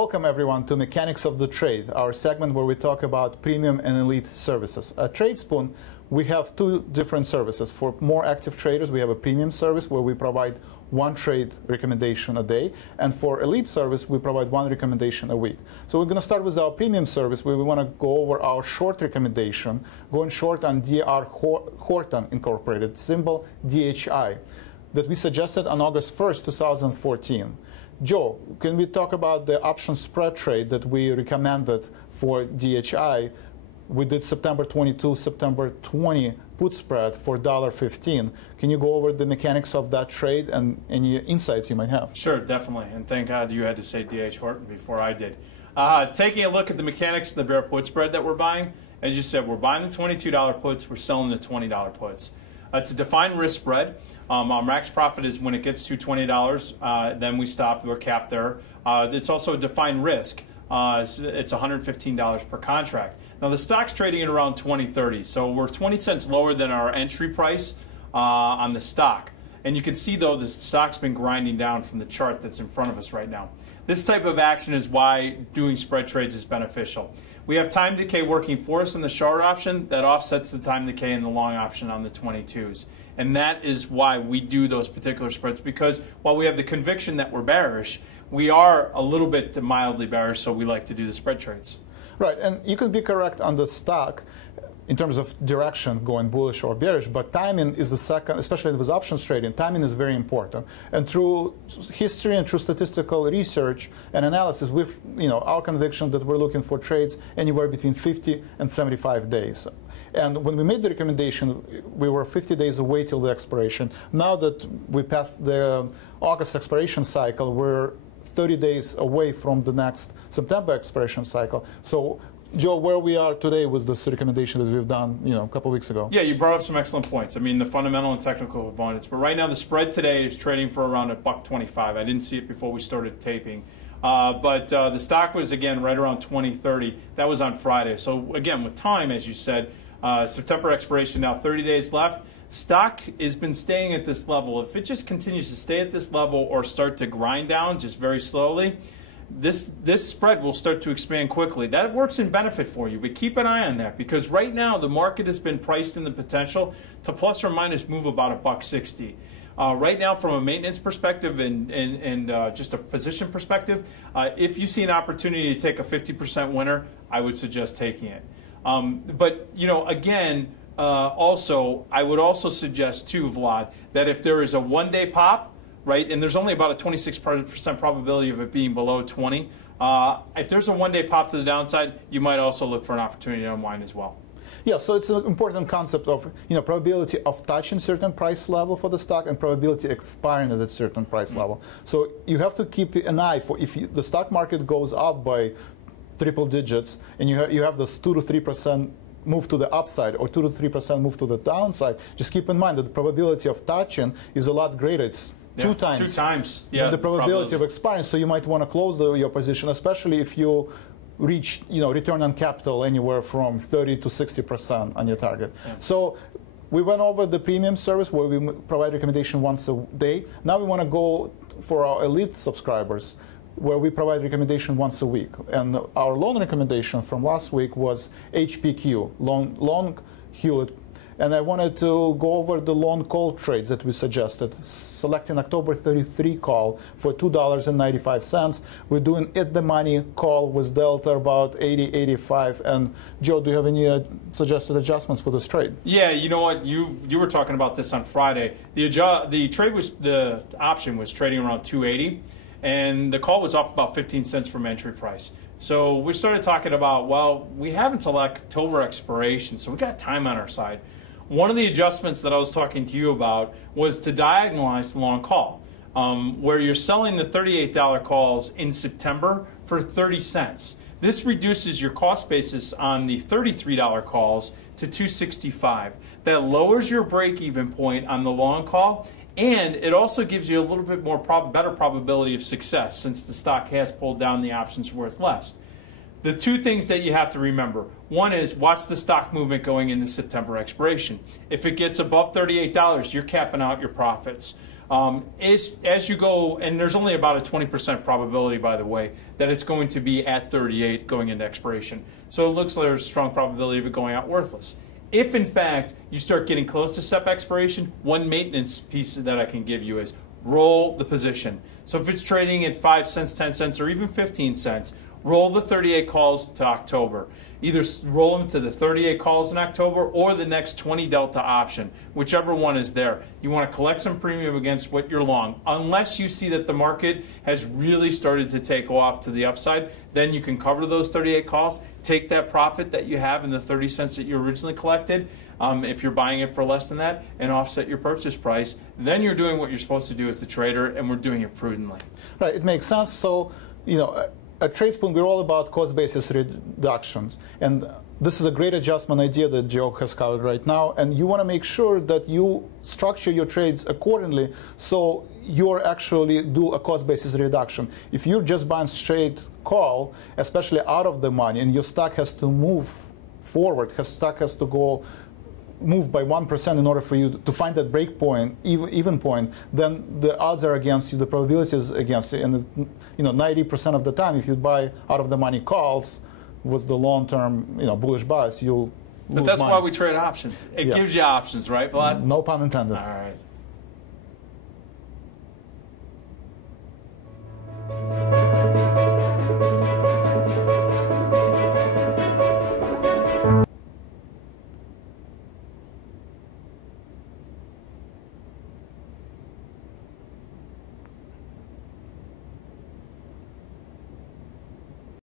Welcome everyone to Mechanics of the Trade, our segment where we talk about premium and elite services. At Tradespoon, we have two different services. For more active traders, we have a premium service where we provide one trade recommendation a day, and for elite service, we provide one recommendation a week. So we're going to start with our premium service, where we want to go over our short recommendation, going short on D.R. Horton Incorporated, symbol DHI, that we suggested on August 1st, 2014. Joe, can we talk about the option spread trade that we recommended for DHI? We did September 22, September 20 put spread for $1.15. Can you go over the mechanics of that trade and any insights you might have? Sure, definitely. And thank God you had to say DH Horton before I did. Taking a look at the mechanics of the bear put spread that we're buying, as you said, we're buying the $22 puts, we're selling the $20 puts. It's a defined risk spread. Our max profit is when it gets to $20, then we stop, we're capped there. It's also a defined risk. It's $115 per contract. Now the stock's trading at around $20.30, so we're 20 cents lower than our entry price on the stock. And you can see though the stock's been grinding down from the chart that's in front of us right now. This type of action is why doing spread trades is beneficial. We have time decay working for us in the short option that offsets the time decay in the long option on the 22s. And that is why we do those particular spreads, because while we have the conviction that we're bearish, we are a little bit mildly bearish, so we like to do the spread trades. Right, and you could be correct on the stock in terms of direction, going bullish or bearish, but timing is the second, especially with options trading, timing is very important. And through history and through statistical research and analysis, we've, our conviction that we're looking for trades anywhere between 50 and 75 days. And when we made the recommendation, we were 50 days away till the expiration. Now that we passed the August expiration cycle, we're 30 days away from the next September expiration cycle. So, Joe, where we are today was this recommendation that we've done, a couple weeks ago. Yeah, you brought up some excellent points. I mean, the fundamental and technical components. But right now, the spread today is trading for around $1.25. I didn't see it before we started taping. But the stock was, again, right around $20.30. That was on Friday. So, again, with time, as you said, September expiration now, 30 days left. Stock has been staying at this level. If it just continues to stay at this level or start to grind down just very slowly, this spread will start to expand quickly. That works in benefit for you, but keep an eye on that, because right now the market has been priced in the potential to plus or minus move about $1.60. Right now, from a maintenance perspective and just a position perspective, if you see an opportunity to take a 50% winner, I would suggest taking it. But again, also, I would also suggest too, Vlad, that if there is a one-day pop, right, and there's only about a 26% probability of it being below 20, if there's a one-day pop to the downside, you might also look for an opportunity to unwind as well. Yeah, so it's an important concept of probability of touching certain price level for the stock and probability expiring at a certain price level. So you have to keep an eye for if the stock market goes up by triple digits and you have this 2 to 3% move to the upside or 2 to 3% move to the downside, just keep in mind that the probability of touching is a lot greater. It's two times the probability of expiring. So you might want to close your position, especially if you reach return on capital anywhere from 30 to 60% on your target. Yeah. So we went over the premium service where we provide recommendation once a day. Now we want to go for our elite subscribers, where we provide recommendation once a week. And our loan recommendation from last week was HPQ, long Hewlett. And I wanted to go over the long call trades that we suggested, selecting October 33 call for $2.95. We're doing at the money call with delta about 80, 85. And Joe, do you have any suggested adjustments for this trade? Yeah, you know what? You were talking about this on Friday. The option was trading around 280. And the call was off about 15 cents from entry price. So we started talking about, well, we have until October expiration, so we got time on our side. One of the adjustments that I was talking to you about was to diagonalize the long call, where you're selling the $38 calls in September for 30 cents. This reduces your cost basis on the $33 calls to $2.65. That lowers your break-even point on the long call, and it also gives you a little bit more better probability of success since the stock has pulled down, the options worth less. The two things that you have to remember. One is watch the stock movement going into September expiration. If it gets above $38, you're capping out your profits. As you go, and there's only about a 20% probability, by the way, that it's going to be at 38 going into expiration. So it looks like there's a strong probability of it going out worthless. If, in fact, you start getting close to SEP expiration, one maintenance piece that I can give you is roll the position. So if it's trading at 5 cents, 10 cents, or even 15 cents, roll the 38 calls to October. Either roll them to the 38 calls in October or the next 20 delta option, whichever one is there. You want to collect some premium against what you're long. Unless you see that the market has really started to take off to the upside, then you can cover those 38 calls, take that profit that you have in the 30 cents that you originally collected, if you're buying it for less than that, and offset your purchase price. Then you're doing what you're supposed to do as the trader, and we're doing it prudently. Right, it makes sense. So, at Tradespoon, we're all about cost basis reductions. And this is a great adjustment idea that Joe has covered right now. And you want to make sure that you structure your trades accordingly so you're actually do a cost basis reduction. If you're just buying straight call, especially out of the money, and your stock has to move forward, stock has to move by 1% in order for you to find that break point, even point, then the odds are against you, the probability is against you. And 90% of the time, if you buy out of the money calls with the long-term bullish bias, you'll lose But that's money. why we trade options. It gives you options, right, Vlad? No pun intended. All right.